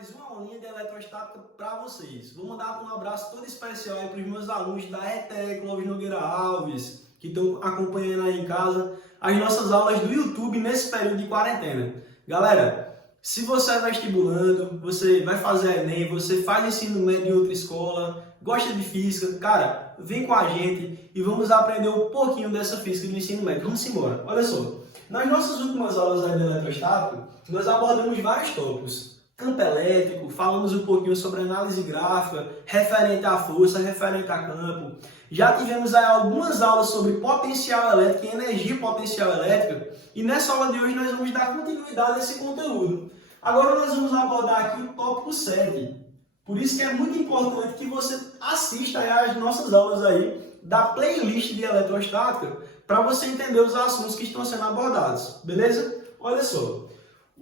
mais uma aulinha de eletrostática para vocês. Vou mandar um abraço todo especial aí para os meus alunos da ETEC, Clóvis Nogueira Alves, que estão acompanhando aí em casa as nossas aulas do YouTube nesse período de quarentena. Galera, se você é vestibulando, você vai fazer Enem, você faz ensino médio em outra escola, gosta de física, cara, vem com a gente e vamos aprender um pouquinho dessa física do ensino médio. Vamos embora. Olha só, nas nossas últimas aulas aí de eletrostática, nós abordamos vários tópicos. Campo elétrico, falamos um pouquinho sobre análise gráfica, referente à força, referente a campo. Já tivemos aí algumas aulas sobre potencial elétrico e energia potencial elétrica. E nessa aula de hoje nós vamos dar continuidade a esse conteúdo. Agora nós vamos abordar aqui o tópico 7. Por isso que é muito importante que você assista às nossas aulas aí da playlist de eletrostática para você entender os assuntos que estão sendo abordados. Beleza? Olha só.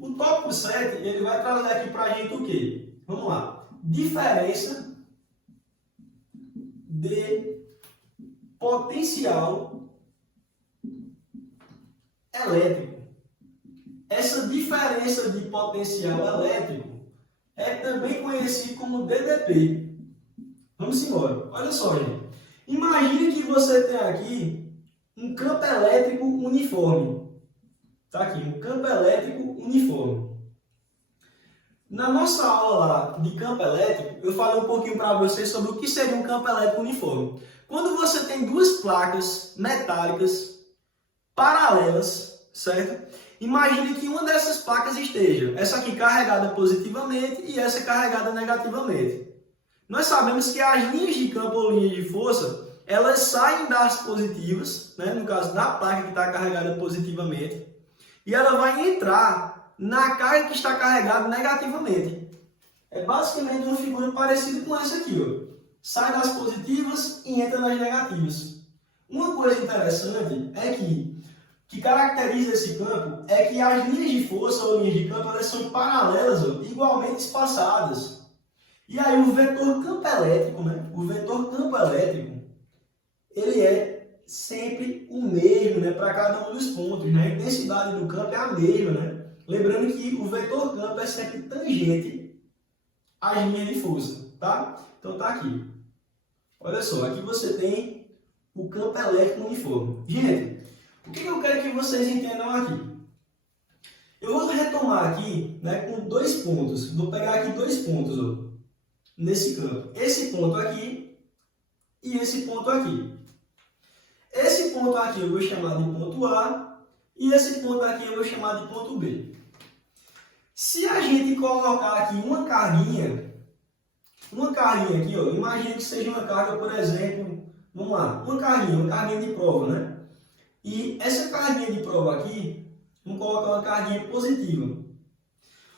O tópico 7, ele vai trazer aqui para a gente o quê? Vamos lá. Diferença de potencial elétrico. Essa diferença de potencial elétrico é também conhecido como DDP. Vamos embora. Olha só, gente. Imagine que você tem aqui um campo elétrico uniforme. Está aqui, um campo elétrico uniforme. Na nossa aula lá de campo elétrico, eu falei um pouquinho para vocês sobre o que seria um campo elétrico uniforme. Quando você tem duas placas metálicas paralelas, certo? Imagine que uma dessas placas esteja, essa aqui carregada positivamente e essa carregada negativamente. Nós sabemos que as linhas de campo ou linhas de força, elas saem das positivas, né? No caso da placa que está carregada positivamente, e ela vai entrar na carga que está carregada negativamente. É basicamente uma figura parecida com essa aqui, ó. Sai das positivas e entra nas negativas. Uma coisa interessante é que caracteriza esse campo é que as linhas de força ou linhas de campo elas são paralelas, ó, igualmente espaçadas. E aí o vetor campo elétrico, né? O vetor campo elétrico, ele é sempre o mesmo, né, para cada um dos pontos, né? A intensidade do campo é a mesma, né? Lembrando que o vetor campo é sempre tangente às linhas de força, tá? Então tá aqui. Olha só, aqui você tem o campo elétrico uniforme. Gente, o que eu quero que vocês entendam aqui? Eu vou retomar aqui, né, com dois pontos. Vou pegar aqui dois pontos, ó, nesse campo. Esse ponto aqui e esse ponto aqui. Esse ponto aqui eu vou chamar de ponto A e esse ponto aqui eu vou chamar de ponto B. Se a gente colocar aqui uma carguinha aqui, ó, imagine que seja uma carga, por exemplo, vamos lá, uma carguinha de prova, né? E essa carguinha de prova aqui, vamos colocar uma carguinha positiva.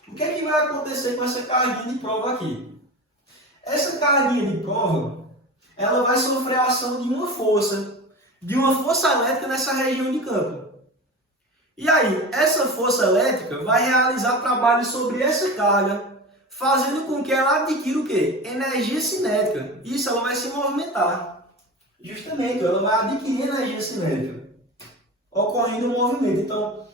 O que é que vai acontecer com essa carguinha de prova aqui? Essa carguinha de prova, ela vai sofrer a ação de uma força elétrica nessa região de campo. E aí, essa força elétrica vai realizar trabalho sobre essa carga, fazendo com que ela adquira o quê? Energia cinética. Isso, ela vai se movimentar. Justamente, ela vai adquirir energia cinética, ocorrendo um movimento. Então,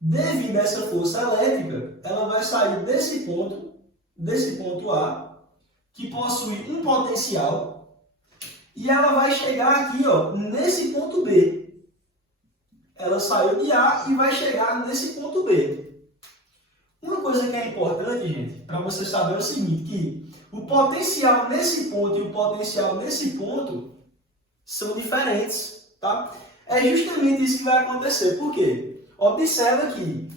devido a essa força elétrica, ela vai sair desse ponto A, que possui um potencial, e ela vai chegar aqui, ó, nesse ponto B. Ela saiu de A e vai chegar nesse ponto B. Uma coisa que é importante, gente, para você saber é o seguinte, que o potencial nesse ponto e o potencial nesse ponto são diferentes, tá? É justamente isso que vai acontecer. Por quê? Observa que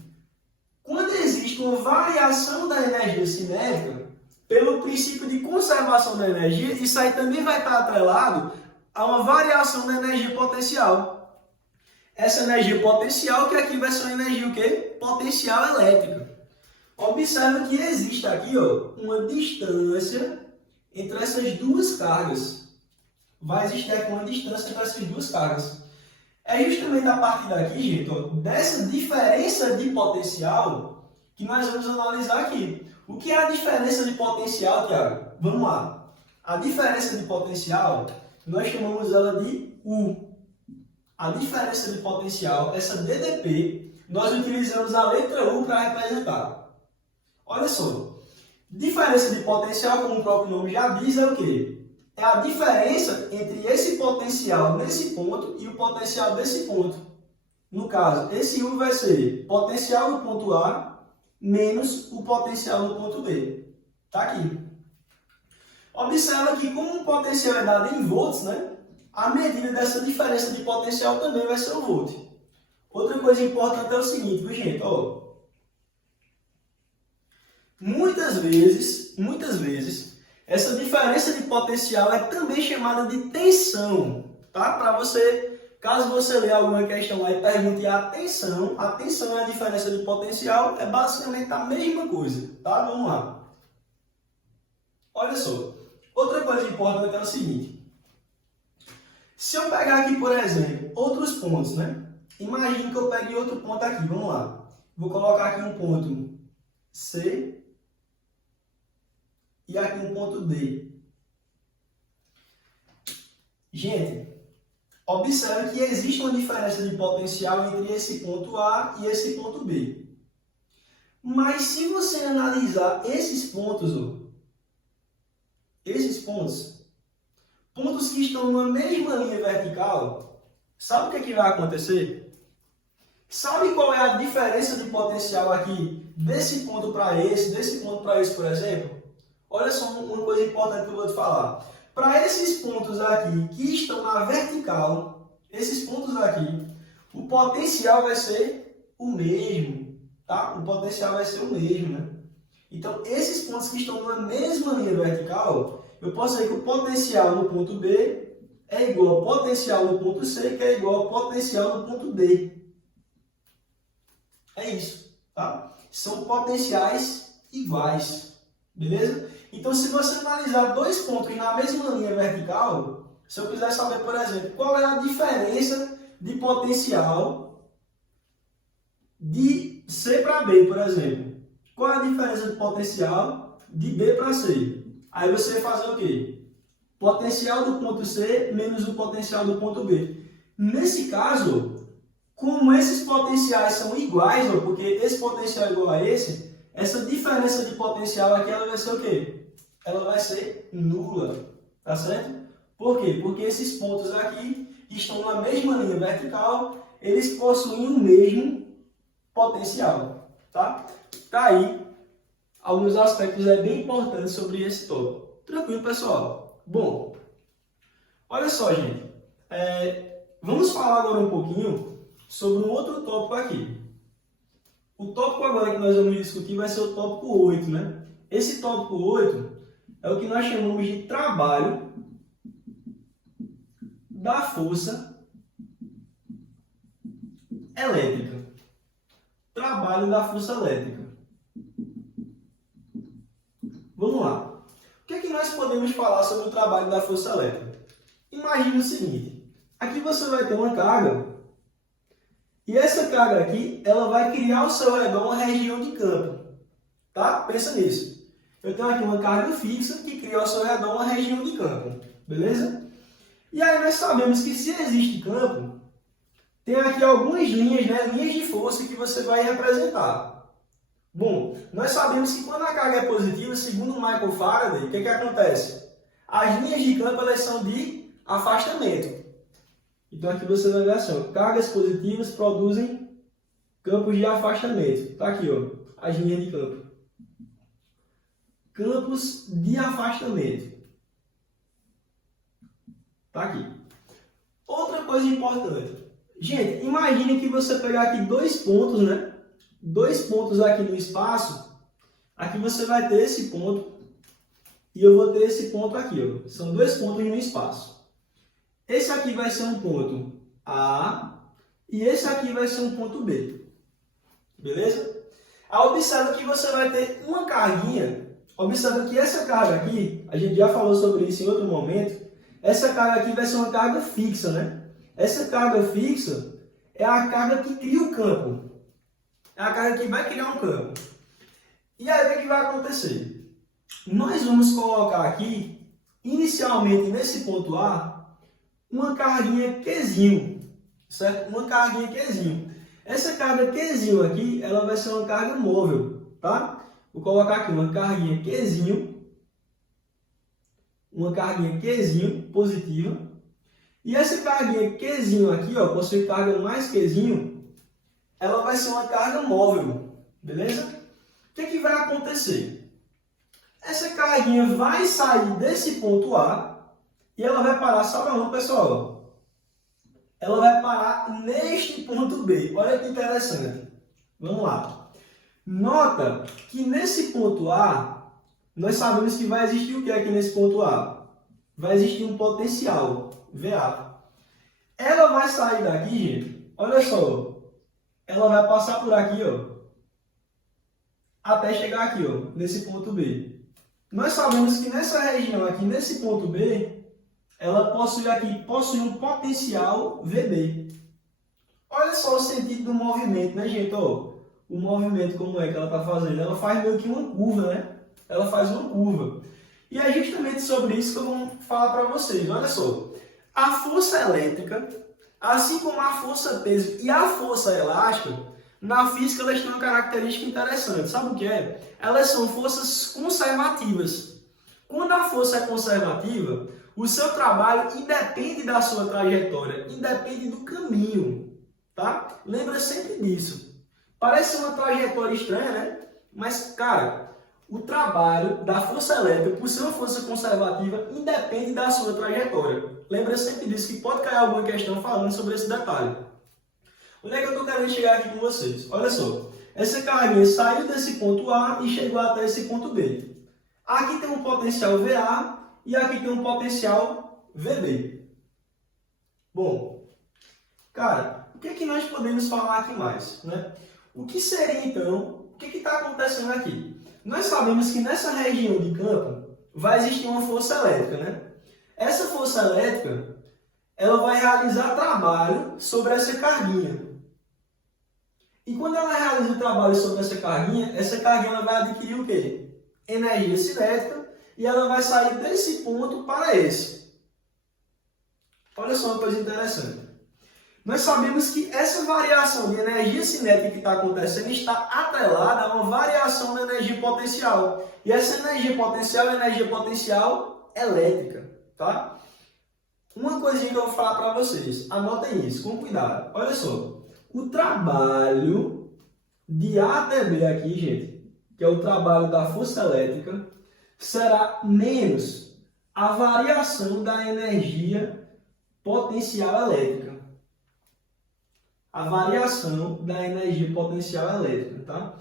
quando existe uma variação da energia cinética, pelo princípio de conservação da energia, isso aí também vai estar atrelado a uma variação da energia potencial. Essa energia potencial, que aqui vai ser uma energia o quê? Potencial elétrica. Observa que existe aqui, ó, uma distância entre essas duas cargas. Vai existir aqui uma distância entre essas duas cargas. É justamente a partir daqui, gente, ó, dessa diferença de potencial que nós vamos analisar aqui. O que é a diferença de potencial, Tiago? Vamos lá. A diferença de potencial, nós chamamos ela de U. A diferença de potencial, essa DDP, nós utilizamos a letra U para representar. Olha só. Diferença de potencial, como o próprio nome já diz, é o quê? É a diferença entre esse potencial nesse ponto e o potencial desse ponto. No caso, esse U vai ser potencial no ponto A menos o potencial no ponto B. Está aqui. Observa que como o potencial é dado em volts, né, a medida dessa diferença de potencial também vai ser o volt. Outra coisa importante é o seguinte, viu, gente? Ó, muitas vezes, essa diferença de potencial é também chamada de tensão, tá? Para você, caso você leia alguma questão lá e pergunte a tensão é a diferença de potencial, é basicamente a mesma coisa, tá? Vamos lá. Olha só, outra coisa importante é o seguinte. Se eu pegar aqui, por exemplo, outros pontos, né? Imagine que eu pegue outro ponto aqui, vamos lá. Vou colocar aqui um ponto C e aqui um ponto D. Gente, observe que existe uma diferença de potencial entre esse ponto A e esse ponto B. Mas se você analisar esses pontos, pontos que estão numa mesma linha vertical, sabe o que vai acontecer? Sabe qual é a diferença de potencial aqui desse ponto para esse, por exemplo? Olha só uma coisa importante que eu vou te falar. Para esses pontos aqui que estão na vertical, esses pontos aqui, o potencial vai ser o mesmo, tá? O potencial vai ser o mesmo, né? Então, esses pontos que estão na mesma linha vertical, eu posso dizer que o potencial no ponto B é igual ao potencial no ponto C, que é igual ao potencial no ponto D. É isso, tá? São potenciais iguais, beleza? Então, se você analisar dois pontos na mesma linha vertical, se eu quiser saber, por exemplo, qual é a diferença de potencial de C para B, por exemplo. Qual é a diferença de potencial de B para C? Aí você vai fazer o quê? Potencial do ponto C menos o potencial do ponto B. Nesse caso, como esses potenciais são iguais, porque esse potencial é igual a esse, essa diferença de potencial aqui ela vai ser o quê? Ela vai ser nula, tá certo? Por quê? Porque esses pontos aqui que estão na mesma linha vertical, eles possuem o mesmo potencial, tá? Tá aí alguns aspectos bem importantes sobre esse tópico. Tranquilo, pessoal? Bom, olha só, gente. Vamos falar agora um pouquinho sobre um outro tópico aqui. O tópico agora que nós vamos discutir vai ser o tópico 8, né? Esse tópico 8 é o que nós chamamos de trabalho da força elétrica. Trabalho da força elétrica. Vamos lá. O que é que nós podemos falar sobre o trabalho da força elétrica? Imagine o seguinte. Aqui você vai ter uma carga. E essa carga aqui, ela vai criar ao seu redor uma região de campo. Tá? Pensa nisso. Eu tenho aqui uma carga fixa que cria ao seu redor uma região de campo. Beleza? E aí nós sabemos que se existe campo, tem aqui algumas linhas, né? Linhas de força que você vai representar. Bom, nós sabemos que quando a carga é positiva, segundo o Michael Faraday, o que acontece? As linhas de campo elas são de afastamento. Então aqui você vai ver assim, cargas positivas produzem campos de afastamento. Tá aqui, ó, as linhas de campo. Campos de afastamento. Tá aqui. Outra coisa importante. Gente, imagine que você pegar aqui dois pontos, né? Dois pontos aqui no espaço. Aqui você vai ter esse ponto e eu vou ter esse ponto aqui, ó. São dois pontos no espaço. Esse aqui vai ser um ponto A e esse aqui vai ser um ponto B. Beleza? Aí observa que você vai ter uma carguinha. Observa que essa carga aqui, a gente já falou sobre isso em outro momento, essa carga aqui vai ser uma carga fixa, né? Essa carga fixa é a carga que cria o campo. É a carga que vai criar um campo. E aí o que vai acontecer? Nós vamos colocar aqui, inicialmente nesse ponto A, uma carguinha Qzinho, certo? Uma carguinha Qzinho. Essa carga Qzinho aqui, ela vai ser uma carga móvel, tá? Vou colocar aqui uma carguinha Qzinho positiva. E essa carguinha Qzinho aqui, ó, possui carga mais Qzinho, ela vai ser uma carga móvel, beleza? O que é que vai acontecer? Essa carguinha vai sair desse ponto A e ela vai parar, sabe onde, pessoal? Ela vai parar neste ponto B. Olha que interessante. Vamos lá. Nota que nesse ponto A, nós sabemos que vai existir o que aqui nesse ponto A? Vai existir um potencial, VA. Ela vai sair daqui, gente, olha só. Ela vai passar por aqui, ó, até chegar aqui, ó, nesse ponto B. Nós sabemos que nessa região aqui, nesse ponto B, ela possui um potencial VB. Olha só o sentido do movimento, né, gente? Ó, o movimento, como é que ela está fazendo? Ela faz meio que uma curva, né? Ela faz uma curva. E é justamente sobre isso que eu vou falar para vocês. Olha só, a força elétrica, assim como a força peso e a força elástica, na física elas têm uma característica interessante. Sabe o que é? Elas são forças conservativas. Quando a força é conservativa, o seu trabalho independe da sua trajetória, independe do caminho, tá? Lembra sempre disso. Parece uma trajetória estranha, né? Mas, cara, o trabalho da força elétrica, por ser uma força conservativa, independe da sua trajetória. Lembra sempre disso, que pode cair alguma questão falando sobre esse detalhe. Onde é que eu estou querendo chegar aqui com vocês? Olha só, essa carguinha saiu desse ponto A e chegou até esse ponto B. Aqui tem um potencial VA e aqui tem um potencial VB. Bom, cara, o que é que nós podemos falar aqui mais, né? O que seria então, o que está acontecendo aqui? Nós sabemos que nessa região de campo vai existir uma força elétrica, né? Essa força elétrica, ela vai realizar trabalho sobre essa carguinha. E quando ela realiza o trabalho sobre essa carguinha ela vai adquirir o quê? Energia cinética e ela vai sair desse ponto para esse. Olha só uma coisa interessante. Nós sabemos que essa variação de energia cinética que está acontecendo está atrelada a uma variação da energia potencial. E essa energia potencial é energia potencial elétrica, tá? Uma coisinha que eu vou falar para vocês, anotem isso, com cuidado. Olha só, o trabalho de A até B aqui, gente, que é o trabalho da força elétrica, será menos a variação da energia potencial elétrica. A variação da energia potencial elétrica, tá?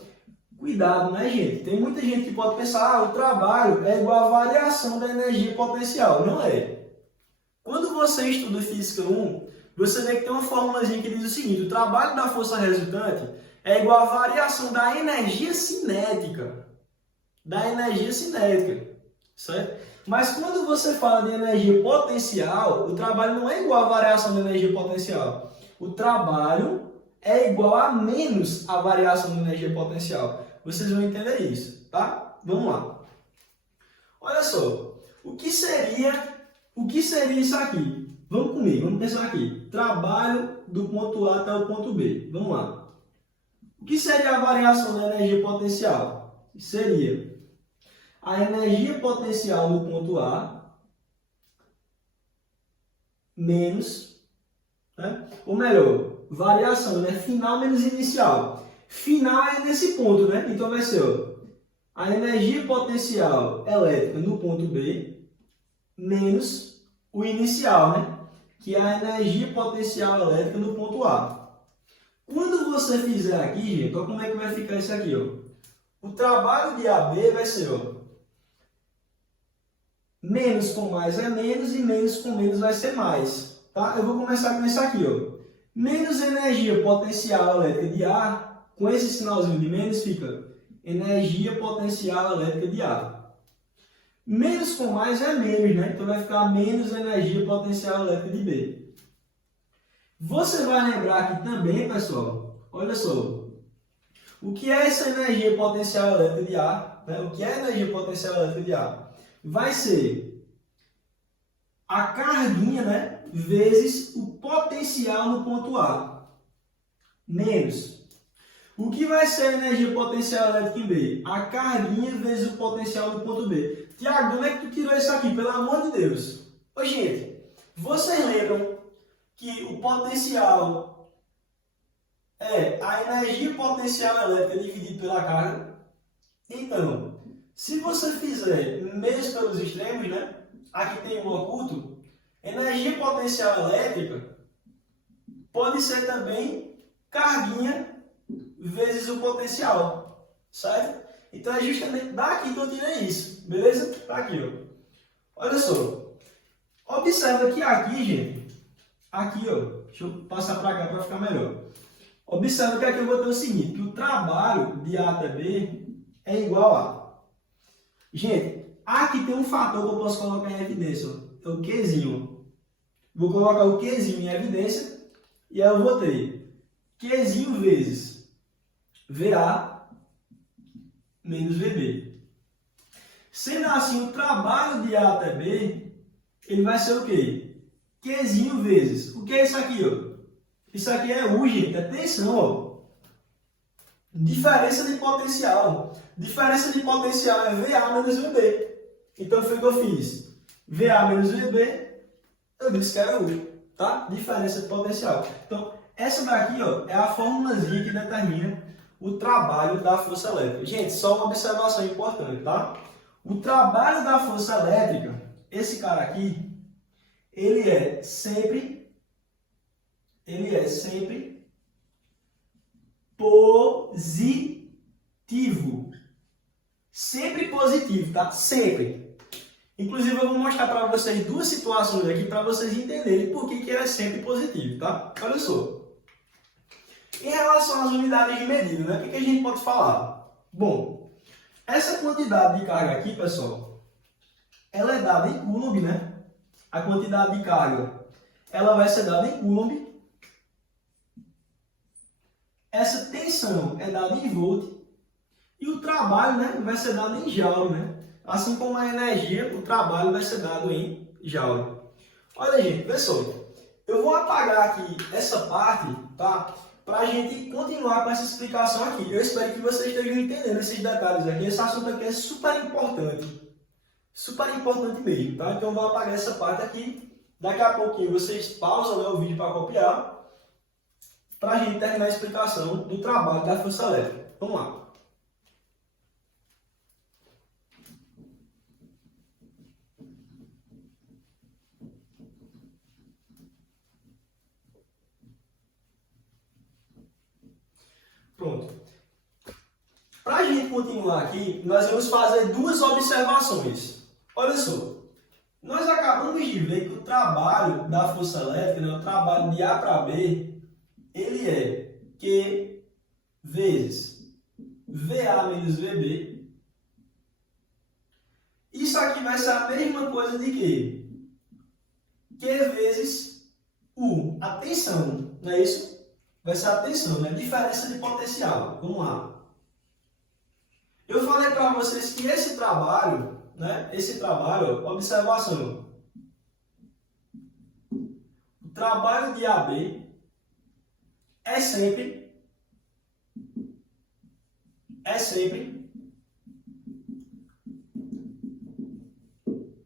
Cuidado, né, gente? Tem muita gente que pode pensar, o trabalho é igual à variação da energia potencial. Não é. Quando você estuda Física 1, você vê que tem uma formulazinha que diz o seguinte, o trabalho da força resultante é igual à variação da energia cinética. Certo? Mas quando você fala de energia potencial, o trabalho não é igual à variação da energia potencial. O trabalho é igual a menos a variação da energia potencial. Vocês vão entender isso, tá? Vamos lá. Olha só, o que seria isso aqui? Vamos comigo, vamos pensar aqui. Trabalho do ponto A até o ponto B. Vamos lá. O que seria a variação da energia potencial? Seria a energia potencial do ponto A menos, né? Ou melhor, variação, né? Final menos inicial. Final é nesse ponto, né? Então vai ser, ó, a energia potencial elétrica no ponto B menos o inicial, né? Que é a energia potencial elétrica no ponto A. Quando você fizer aqui, gente, olha como é que vai ficar isso aqui, ó. O trabalho de AB vai ser, ó, menos com mais é menos e menos com menos vai ser mais, tá? Eu vou começar com isso aqui, ó. Menos energia potencial elétrica de A, com esse sinalzinho de menos fica energia potencial elétrica de A. Menos com mais é menos, né? Então vai ficar menos energia potencial elétrica de B. Você vai lembrar aqui também, pessoal, olha só, o que é essa energia potencial elétrica de A? Né? O que é energia potencial elétrica de A? Vai ser a carguinha, né, vezes o potencial no ponto A, menos. O que vai ser a energia potencial elétrica em B? A carguinha vezes o potencial do ponto B. Tiago, onde é que tu tirou isso aqui? Pelo amor de Deus. Ô, gente, vocês lembram que o potencial é a energia potencial elétrica dividida pela carga? Então, se você fizer meios pelos extremos, né? Aqui tem um oculto. Energia potencial elétrica pode ser também carguinha vezes o potencial, certo? Então é justamente daqui que eu tirei isso, beleza? Tá aqui, ó. Olha só. Observa que aqui, gente, aqui, ó, deixa eu passar para cá para ficar melhor. Observa que aqui eu vou ter o seguinte, que o trabalho de A até B é igual a... Gente, aqui tem um fator que eu posso colocar em evidência, ó, é o Qzinho. Vou colocar o Qzinho em evidência e aí eu vou ter Qzinho vezes VA menos VB. Sendo assim, o trabalho de A até B, ele vai ser o quê? Qzinho vezes. O que é isso aqui, ó? Isso aqui é U, gente. Atenção, ó. Diferença de potencial. Diferença de potencial é VA menos VB. Então, foi o que eu fiz. VA menos VB, eu disse que era U. Tá? Diferença de potencial. Então, essa daqui, ó, é a formulazinha que determina o trabalho da força elétrica. Gente, só uma observação importante, tá? O trabalho da força elétrica, esse cara aqui, ele é sempre positivo. Sempre positivo, tá? Sempre. Inclusive, eu vou mostrar para vocês duas situações aqui para vocês entenderem por que ele é sempre positivo, tá? Olha só. Em relação às unidades de medida, né? O que a gente pode falar? Bom, essa quantidade de carga aqui, pessoal, ela é dada em Coulomb, né? A quantidade de carga, ela vai ser dada em Coulomb. Essa tensão é dada em volt. E o trabalho, né, vai ser dado em joule, né? Assim como a energia, o trabalho vai ser dado em joule. Olha, gente, pessoal, eu vou apagar aqui essa parte, tá? Para a gente continuar com essa explicação aqui. Eu espero que vocês estejam entendendo esses detalhes aqui. Esse assunto aqui é super importante. Super importante mesmo, tá? Então eu vou apagar essa parte aqui. Daqui a pouquinho vocês pausam, né, o vídeo para copiar. Para a gente terminar a explicação do trabalho da força elétrica. Vamos lá. Pronto. Para a gente continuar aqui, nós vamos fazer duas observações. Olha só. Nós acabamos de ver que o trabalho da força elétrica, né, o trabalho de A para B, ele é Q vezes VA menos VB. Isso aqui vai ser a mesma coisa de quê? Q vezes U. A tensão, não é isso? Vai ser a tensão, né? Diferença de potencial. Vamos lá. Eu falei para vocês que esse trabalho, né? Esse trabalho, observação. O trabalho de AB é sempre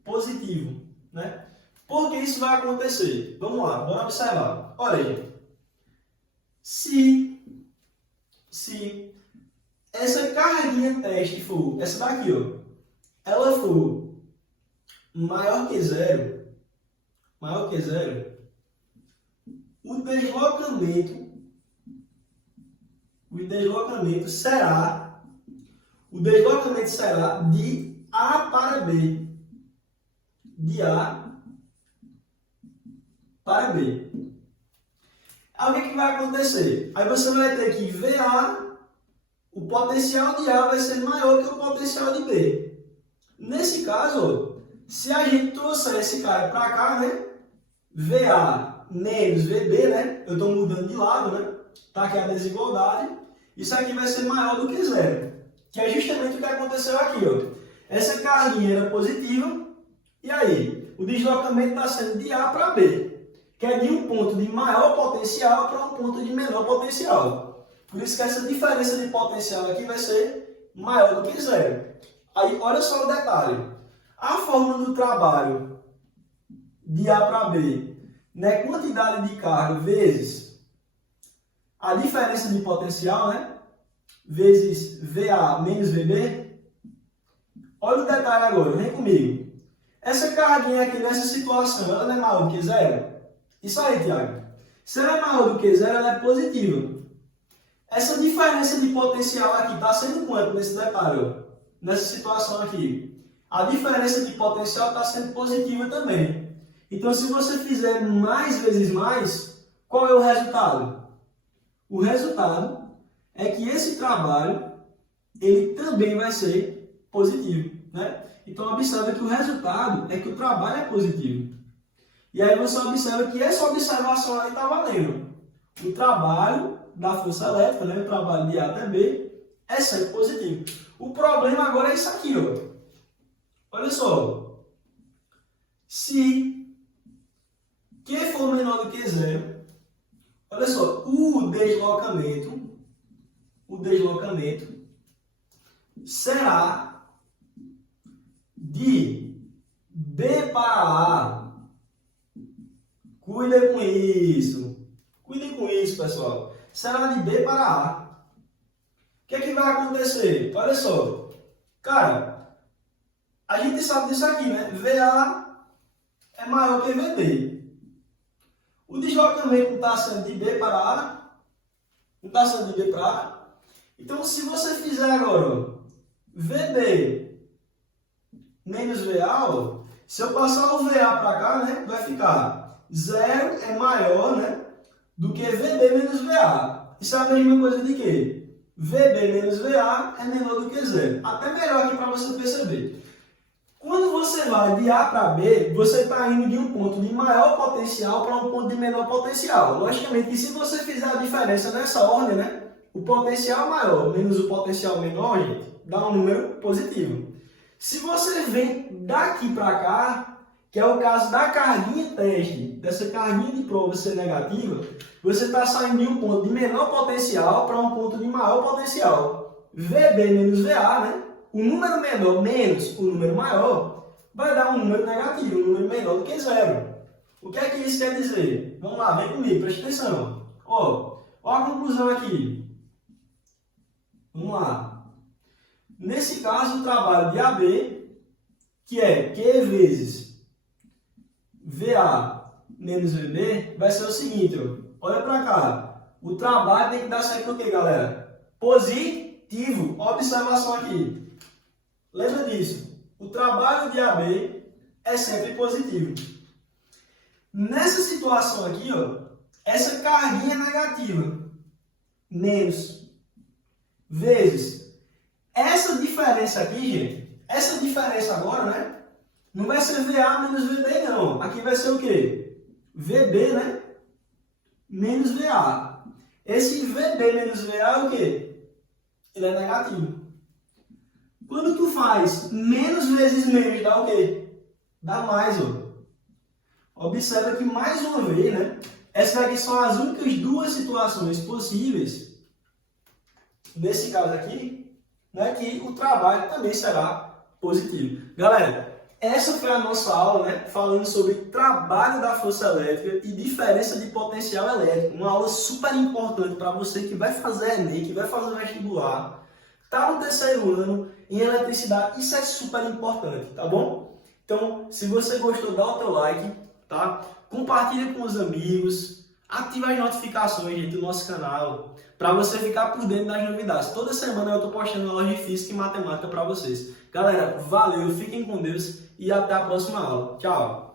positivo, né? Por que isso vai acontecer? Vamos lá, bora observar. Olha aí. Se essa carguinha teste for, essa daqui, ó, ela for maior que zero, o deslocamento será de A para B. De A para B. Aí o que vai acontecer? Aí você vai ter que VA, o potencial de A vai ser maior que o potencial de B. Nesse caso, se a gente trouxer esse cara para cá, né? VA menos VB, né? Eu estou mudando de lado, né? Tá aqui a desigualdade. Isso aqui vai ser maior do que zero. Que é justamente o que aconteceu aqui, ó. Essa carguinha era positiva. E aí? O deslocamento está sendo de A para B. Que é de um ponto de maior potencial para um ponto de menor potencial. Por isso que essa diferença de potencial aqui vai ser maior do que zero. Aí, olha só o detalhe. A fórmula do trabalho de A para B, né, quantidade de carga vezes a diferença de potencial, né, vezes VA menos VB. Olha o detalhe agora, vem comigo. Essa carguinha aqui nessa situação, ela não é maior do que zero? Isso aí, Tiago. Se ela é maior do que zero, ela é positiva. Essa diferença de potencial aqui está sendo quanto nesse detalhe? Ó? Nessa situação aqui. A diferença de potencial está sendo positiva também. Então, se você fizer mais vezes mais, qual é o resultado? O resultado é que esse trabalho ele também vai ser positivo, né? Então, observa que o resultado é que o trabalho é positivo. E aí você observa que essa observação aí está valendo. O trabalho da força elétrica, né? O trabalho de A até B, é sempre positivo. O problema agora é isso aqui, ó. Olha só. Se Q for menor do que zero, olha só, o deslocamento será de B para A. Cuidem com isso, pessoal. Será de B para A. O que é que vai acontecer? Olha só. Cara, a gente sabe disso aqui, né? VA é maior que VB. O deslocamento não está sendo de B para A. Não está sendo de B para A. Então, se você fizer agora, ó, VB menos VA, ó, se eu passar o VA para cá, né, vai ficar 0 é maior, né, do que VB menos VA. Isso é a mesma coisa de quê? VB menos VA é menor do que 0. Até melhor aqui para você perceber. Quando você vai de A para B, você está indo de um ponto de maior potencial para um ponto de menor potencial. Logicamente que se você fizer a diferença nessa ordem, né, o potencial maior menos o potencial menor, gente, dá um número positivo. Se você vem daqui para cá, que é o caso da carguinha teste, dessa carguinha de prova ser negativa, você está saindo de um ponto de menor potencial para um ponto de maior potencial. VB menos VA, né? O número menor menos o número maior vai dar um número negativo, um número menor do que zero. O que é que isso quer dizer? Vamos lá, vem comigo, presta atenção. Ó a conclusão aqui. Vamos lá. Nesse caso, o trabalho de AB, que é Q vezes VA menos VB, vai ser o seguinte, ó. Olha para cá. O trabalho tem que dar sempre o quê, galera? Positivo. Observação aqui. Lembra disso. O trabalho de AB é sempre positivo. Nessa situação aqui, ó, essa carguinha negativa menos vezes essa diferença aqui, gente, essa diferença agora, né, não vai ser VA menos VB, não. Aqui vai ser o quê? VB, né, menos VA. Esse VB menos VA é o quê? Ele é negativo. Quando tu faz menos vezes menos, dá o quê? Dá mais, ó. Observa que, mais uma vez, né, essas aqui são as únicas duas situações possíveis, nesse caso aqui, né, que o trabalho também será positivo. Galera, essa foi a nossa aula, né, falando sobre trabalho da força elétrica e diferença de potencial elétrico. Uma aula super importante para você que vai fazer Enem, que vai fazer vestibular, está no terceiro ano em eletricidade. Isso é super importante, tá bom? Então, se você gostou, dá o teu like, tá? Compartilha com os amigos, ativa as notificações, gente, do nosso canal, para você ficar por dentro das novidades. Toda semana eu estou postando aulas de física e matemática para vocês. Galera, valeu, fiquem com Deus e até a próxima aula. Tchau!